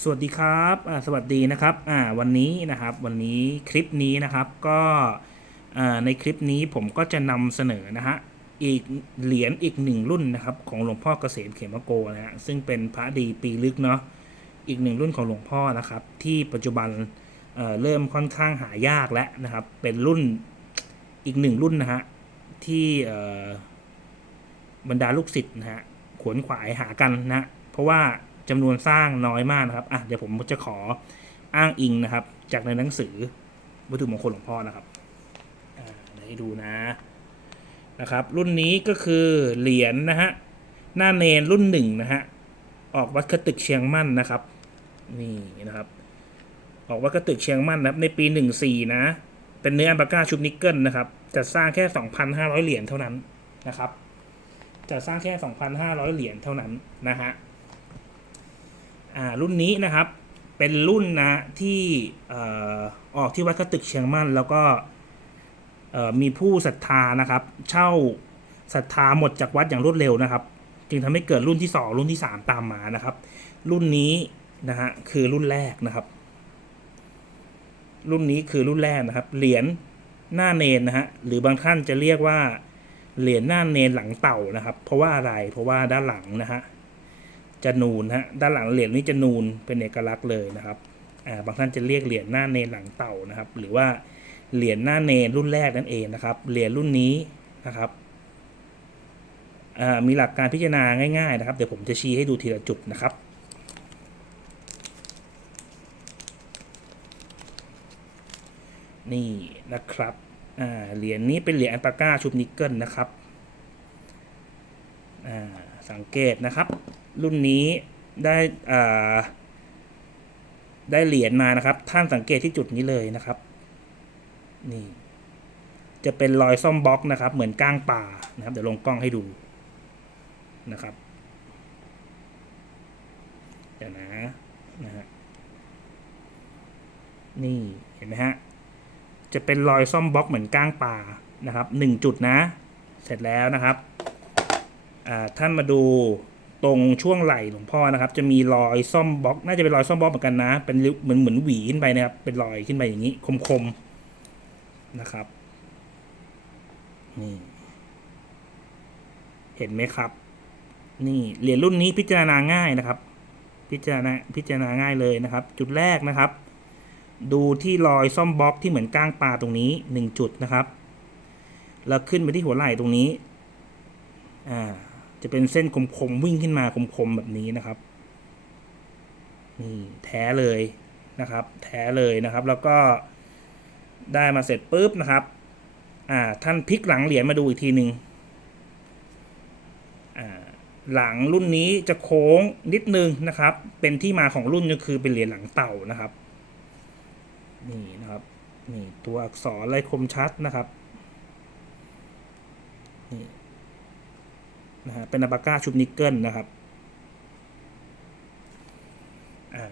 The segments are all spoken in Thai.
สวัสดีครับสวัสดีนะครับวันนี้นะครับวันนี้คลิปนี้นะครับก็ในคลิปนี้ผมก็จะนำเสนอนะฮะอีกเหรียญอีกหนึ่งรุ่นนะครับของหลวงพ่อเกษมเขมโกนะฮะซึ่งเป็นพระดีปีลึกเนาะอีกหนึ่งรุ่นของหลวงพ่อนะครับที่ปัจจุบันเเริ่มค่อนข้างหายากแล้วนะครับเป็นรุ่นอีกหนึ่งรุ่นนะฮะที่บรรดาลูกศิษย์นะฮะขวนขวายหากันนะเพราะว่า จำนวนสร้างน้อยมากนะครับอะเดี๋ยวผมจะขออ้างอิงนะครับ จากในหนังสือวัตถุมงคลหลวงพ่อนะครับอ่าเดี๋ยวให้ดูนะนะครับ รุ่นนี้ก็คือเหรียญนะฮะหน้าเนนรุ่นหนึ่งนะฮะออกวัดคตึกเชียงมั่นนะครับ นี่นะครับ ออกวัดคตึกเชียงมั่นนะครับ ในปีหนึ่งสี่นะ เป็นเนื้ออัลปาก้าชุบนิกเกิลนะครับจะสร้างแค่2,500เหรียญเท่านั้นนะครับจะสร้างแค่2,500เหรียญเท่านั้นนะฮะ รุ่นนี้นะครับ เป็นรุ่นนะที่อออกที่วัดคตึกเชียงมั่น แล้วก็มีผู้ศรัทธานะครับ เช่าศรัทธาหมดจากวัดอย่างรวดเร็วนะครับ จึงทำให้เกิดรุ่นที่ 2 รุ่นที่ 3 ตามมานะครับ รุ่นนี้นะฮะคือรุ่นแรกนะครับ รุ่นนี้คือรุ่นแรกนะครับ เหรียญหน้าเนนนะฮะหรือบางท่านจะเรียกว่าเหรียญหน้าเนนหลังเต่านะครับ เพราะว่าอะไรเพราะว่าด้านหลังนะฮะ จะนูนฮะด้านหลังเหรียญนี้จะนูนเป็นเอกลักษณ์เลยนะครับอ่าบางท่านจะเรียกเหรียญหน้าเนรหลังเต่านะครับ หรือว่าเหรียญหน้าเนรรุ่นแรกนั่นเองนะครับเหรียญรุ่นนี้นะครับมีหลักการพิจารณาง่ายๆนะครับ เดี๋ยวผมจะชี้ให้ดูทีละจุดนะครับ นี่นะครับเหรียญนี้เป็นเหรียญอัลปาก้าชุบนิกเกิลนะครับ สังเกตนะครับ รุ่นนี้ได้ได้เหรียญมานะครับ ท่านสังเกตที่จุดนี้เลยนะครับ นี่ จะเป็นรอยซ่อมบล็อกนะครับ เหมือนก้างป่านะครับ เดี๋ยวลงกล้องให้ดูนะครับเดี๋ยวนะนะฮะนี่เห็นไหมฮะ จะเป็นรอยซ่อมบล็อกเหมือนก้างป่านะครับหนึ่งจุดนะ เสร็จแล้วนะครับ ท่านมาดูตรงช่วงไหล่หลวงพ่อนะครับ จะมีรอยซ่อมบล็อก น่าจะเป็นรอยซ่อมบล็อกเหมือนกันนะ เป็นเหมือนเหมือนหวีขึ้นไปนะครับ เป็นรอยขึ้นไปอย่างนี้ คมๆนะครับ นี่ เห็นไหมครับ นี่เหรียญรุ่นนี้พิจารณาง่ายนะครับ พิจารณาพิจารณาง่ายเลยนะครับ จุดแรกนะครับ ดูที่รอยซ่อมบล็อกที่เหมือนก้างปลาตรงนี้หนึ่งจุดนะครับ แล้วขึ้นไปที่หัวไหล่ตรงนี้ อ่า จะเป็นเส้นคมๆวิ่งขึ้นมาคมๆแบบนี้นะครับ นี่แท้เลยนะครับ แท้เลยนะครับ แล้วก็ได้มาเสร็จปุ๊บนะครับ อ่า ท่านพลิกหลังเหรียญมาดูอีกทีหนึ่งอ่า หลังรุ่นนี้จะโค้งนิดนึงนะครับ เป็นที่มาของรุ่นก็คือเป็นเหรียญหลังเต่านะครับ นี่นะครับ นี่ตัวอักษรลายคมชัดนะครับ นี่ นะฮะเป็นอัลปาก้าชุบนิกเกิลนะครับ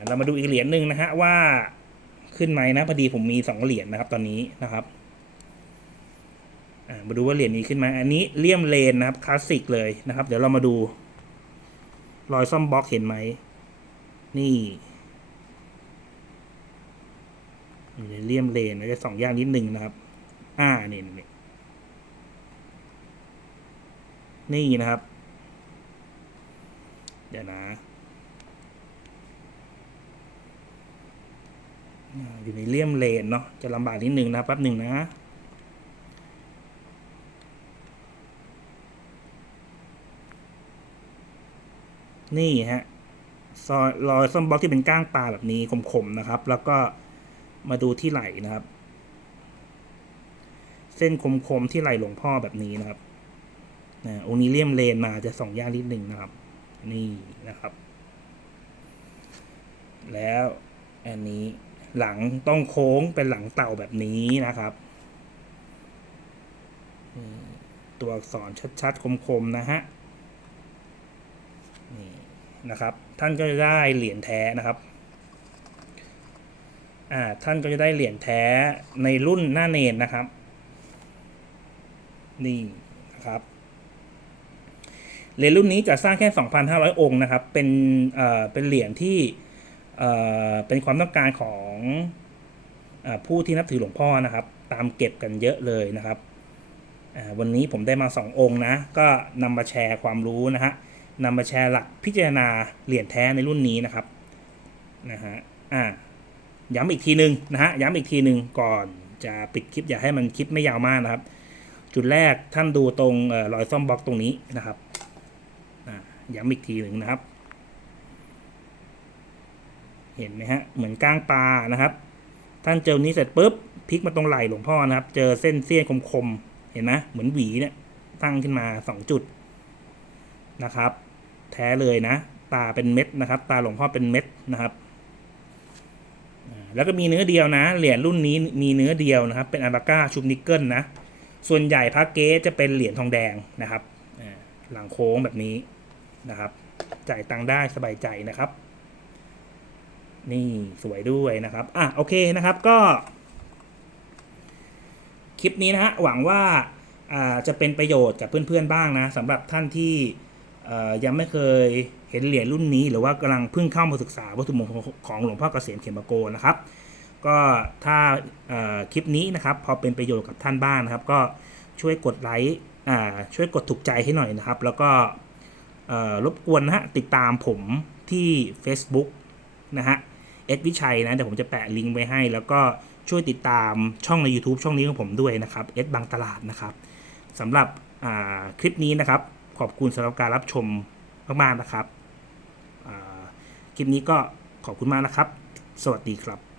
เรามาดูอีกเหรียญหนึ่งนะฮะว่าขึ้นไหมนะพอดีผมมีสองเหรียญนะครับตอนนี้นะครับมาดูว่าเหรียญนี้ขึ้นไหมอันนี้เลี่ยมเลนนะครับคลาสสิกเลยนะครับ เดี๋ยวเรามาดูรอยซ่อมบล็อกเห็นไหมนี่เลี่ยมเลนจะสองอย่างนิดนึงนะครับ อ่านี่นี่ นี่นะครับ เดี๋ยวนะอยู่ในเลี่ยมเลนเนาะจะลำบากนิดนึงนะแป๊บหนึ่งนะนี่ฮะซอยรอยส้มบล็อกที่เป็นก้างปลาแบบนี้คมๆนะครับ แล้วก็มาดูที่ไหลนะครับ เส้นคมๆที่ไหลหลวงพ่อแบบนี้นะครับ นะองนี้เลี่ยมเลนมาจะสองย่างนิดหนึ่งนะครับ นี่นะครับ แล้วอันนี้หลังต้องโค้งเป็นหลังเต่าแบบนี้นะครับตัวอักษรชัดๆ คมๆ นะฮะ นี่นะครับ ท่านก็จะได้เหรียญแท้นะครับ อ่า ท่านก็จะได้เหรียญแท้ในรุ่นหน้าเนนนะครับ นี่นะครับ เหรียญรุ่นนี้จะสร้างแค่ 2,500 องค์นะครับ เป็นเอ่อเป็นเหรียญที่เอ่อเป็นความต้องการของอผู้ที่นับถือหลวงพ่อนะครับ ตามเก็บกันเยอะเลยนะครับวันนี้ผมได้มาสององค์นะ ก็นำมาแชร์ความรู้นะฮะนำมาแชร์หลักพิจารณาเหรียญแท้ในรุ่นนี้นะครับนะฮะอ่าย้ำอีกทีหนึ่งนะฮะย้ำอีกทีหนึ่งก่อนจะปิดคลิปอย่าให้มันคลิปไม่ยาวมากนะครับ จุดแรกท่านดูตรงรอยซ่อมบล็อกตรงนี้นะครับ ย้ำอีกทีหนึ่งนะครับ เห็นไหมฮะ เหมือนก้างปลานะครับ ท่านเจอนี้เสร็จปุ๊บพลิกมาตรงไหล่หลวงพ่อนะครับ เจอเส้นเสี้ยนคมๆ เห็นไหมเหมือนหวีเนี่ย ตั้งขึ้นมาสองจุดนะครับ แท้เลยนะ ตาเป็นเม็ดนะครับ ตาหลวงพ่อเป็นเม็ดนะครับแล้วก็มีเนื้อเดียวนะ เหรียญรุ่นนี้มีเนื้อเดียวนะครับ เป็นอัลบาก้าชุบนิกเกิลนะ ส่วนใหญ่พระเก๊จะเป็นเหรียญทองแดงนะครับ หลังโค้งแบบนี้ นะครับ จ่ายตังค์ได้สบายใจนะครับ นี่สวยด้วยนะครับ อะโอเคนะครับก็ คลิปนี้นะฮะหวังว่าจะเป็นประโยชน์กับเพื่อนๆบ้างนะสำหรับท่านที่ยังไม่เคยเห็นเหรียญรุ่นนี้ หรือว่ากำลังเพิ่งเข้ามาศึกษาวัตถุมงคลของหลวงพ่อเกษมเขมโกนะครับ ก็ถ้าคลิปนี้นะครับ พอเป็นประโยชน์กับท่านบ้างนะครับ ก็ช่วยกดไลค์ช่วยกดถูกใจให้หน่อยนะครับ แล้วก็ รบกวนนะฮะติดตามผมที่ Facebook นะฮะเอ็ดวิชัยนะเดี๋ยวผมจะแปะลิงก์ไว้ให้ แล้วก็ช่วยติดตามช่องใน YouTube ช่องนี้ของผมด้วยนะครับเอ็ดบางตลาดนะครับสำหรับคลิปนี้นะครับ ขอบคุณสำหรับการรับชมมากๆนะครับคลิปนี้ก็ขอบคุณมากนะครับ สวัสดีครับ